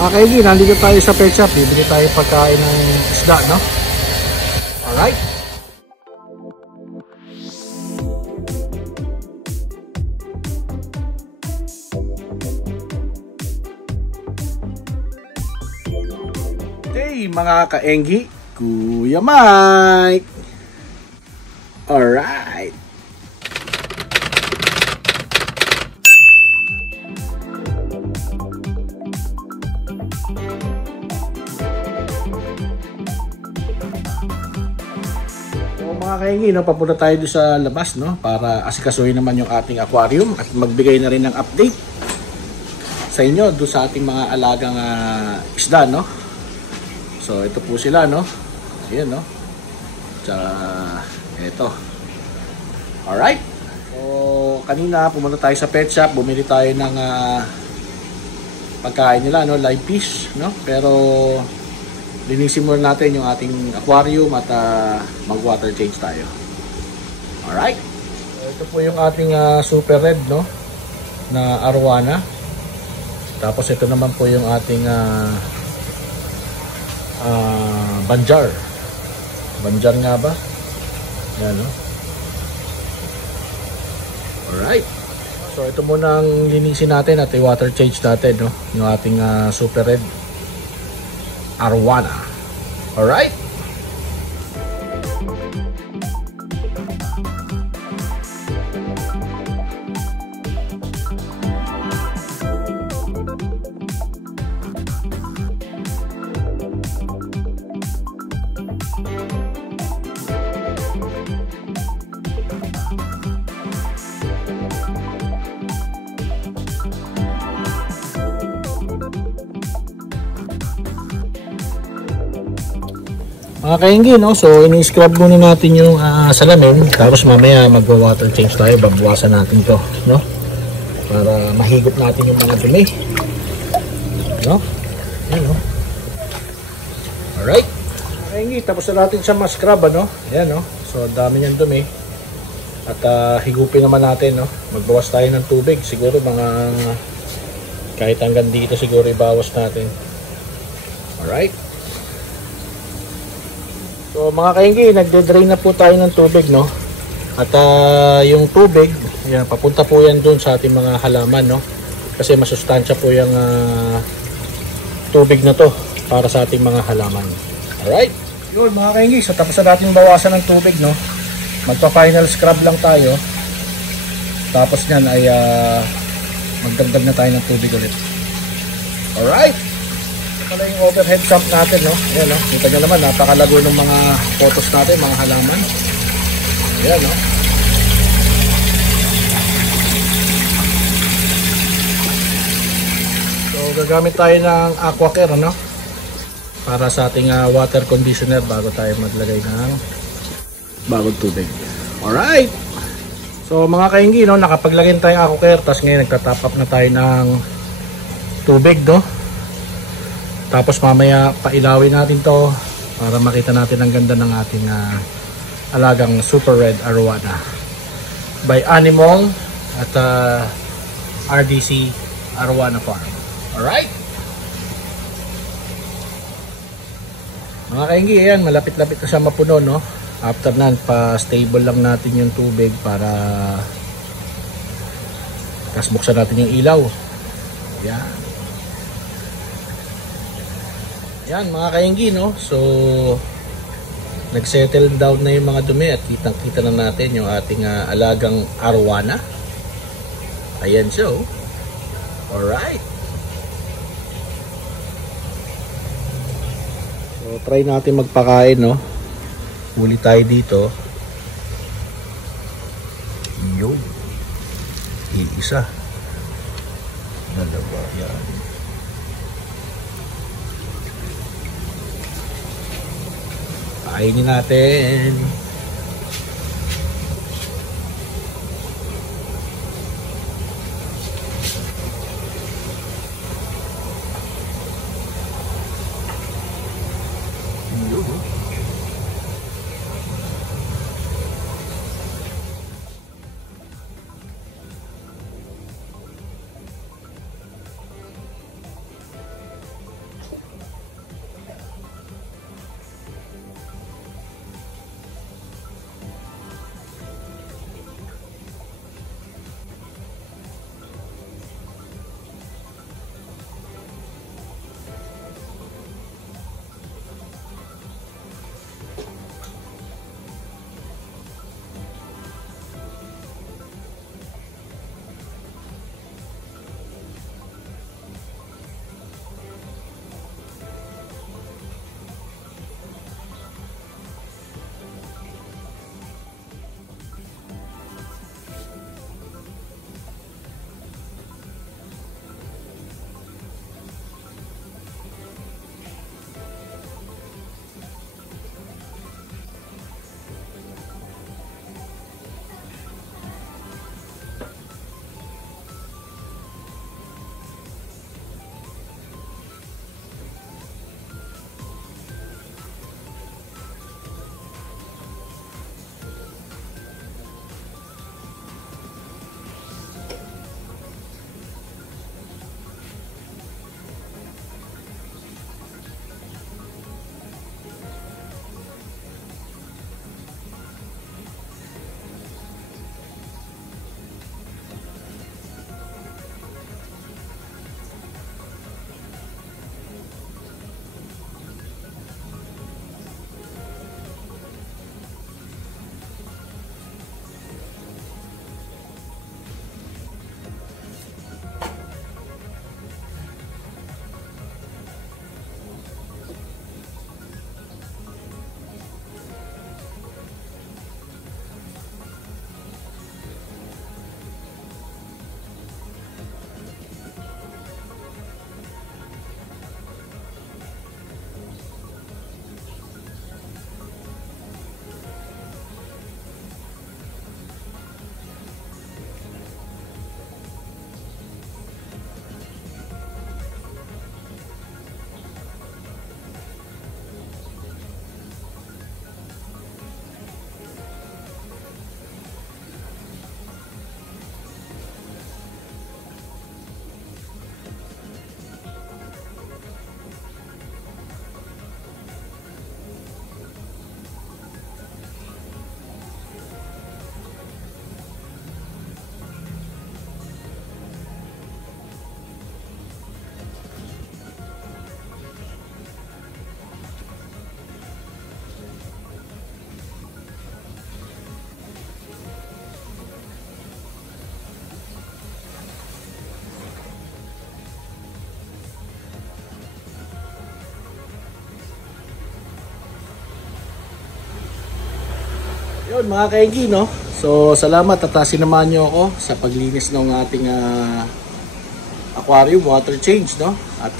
Mga kaigi, nandito tayo sa pet shop. Bibili tayo pagkain ng isda, no? Alright. Hey mga kaenggi, Kuya Mike. Alright. Mga kaingi, no, papunta tayo doon sa labas, no, para asikasuhin naman yung ating aquarium at magbigay na rin ng update sa inyo doon sa ating mga alagang isda, no. So ito po sila, no. Ayan, no. Tsaka ito. Alright. So kanina pumunta tayo sa pet shop, bumili tayo ng pagkain nila, no, live fish, no. Pero linisin muna natin yung ating aquarium at mag-water change tayo. Alright. So, ito po yung ating super red, no, na arowana. Tapos ito naman po yung ating banjar. Banjar nga ba? Yan, no. Alright. So ito muna ang linisin natin at i-water change natin, no, yung ating super red arowana. Alright. Mga kainggi, no, so ini-scrub muna natin yung salamin, tapos mamaya mag-water change tayo, babawasan natin to, no, para mahigop natin yung mga dumi, no. Ayan, no. Alright. Mga kainggi, tapos na natin siya ma-scrub, ano. Ayan, no, so dami niyang dumi at higupin naman natin, no. Magbawas tayo ng tubig, siguro mga kahit hanggang dito siguro ibawas natin. Alright. So mga kainggi, nagde-drain na po tayo ng tubig, no. At yung tubig, yan, papunta po yan dun sa ating mga halaman, no. Kasi masustansya po yung tubig na to para sa ating mga halaman. Alright. Yun mga kainggi, so tapos na natin bawasan ng tubig, no. Magpa-final scrub lang tayo. Tapos nyan ay magdagdag na tayo ng tubig ulit. Alright. Pala yung overhead sump natin, no. Ayan, no. Kita nyo naman, napakalago ng mga photos natin, mga halaman. Ayan, no. So gagamit tayo ng AquaCare, no, para sa ating water conditioner bago tayo maglagay ng bagong tubig. Alright. So mga kainggi, no, nakapaglagay tayo ng AquaCare, tapos ngayon nagtatap up na tayo ng tubig, no. Tapos mamaya pailawin natin to para makita natin ang ganda ng ating alagang super red arowana by Animal at RDC Arowana Farm. Alright. Mga kainggi, yan, malapit-lapit na siya mapuno, no. After nan, pa-stable lang natin yung tubig para tapos buksan natin yung ilaw. Yan. Yan mga kainggi, no. So nagsettle down na yung mga dumi at kitang-kita na natin yung ating alagang arowana. Ayan siya, oh. Alright. So try natin magpakain, no. Huli tayo dito. Yo. Isa. Dalawa. Yan. Kainin natin. Yun mga kaingi, no? So salamat at sinamahan nyo ako sa paglinis ng ating aquarium water change, no? At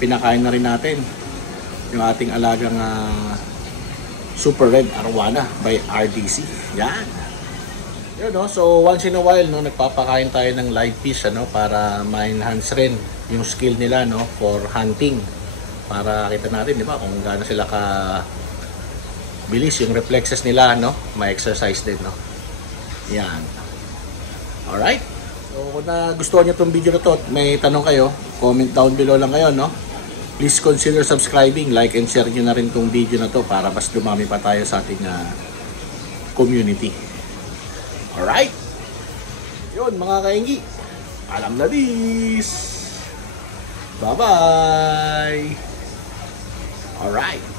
pinakain na rin natin yung ating alagang Super Red Arowana by RDC. Yan. Yun, no? So once in a while, no, nagpapakain tayo ng live fish, ano, para ma-enhance rin yung skill nila, no, for hunting. Para kita natin, di ba, kung gaano sila ka bilis yung reflexes nila, no, ma-exercise din, no. Yan. Alright. So kung nagustuhan nyo itong video na to, may tanong kayo, comment down below lang kayo, no. Please consider subscribing, like and share nyo na rin itong video na to para mas dumami pa tayo sa ating community. Alright. Yun mga kaingi, alam na this. Bye bye. Alright.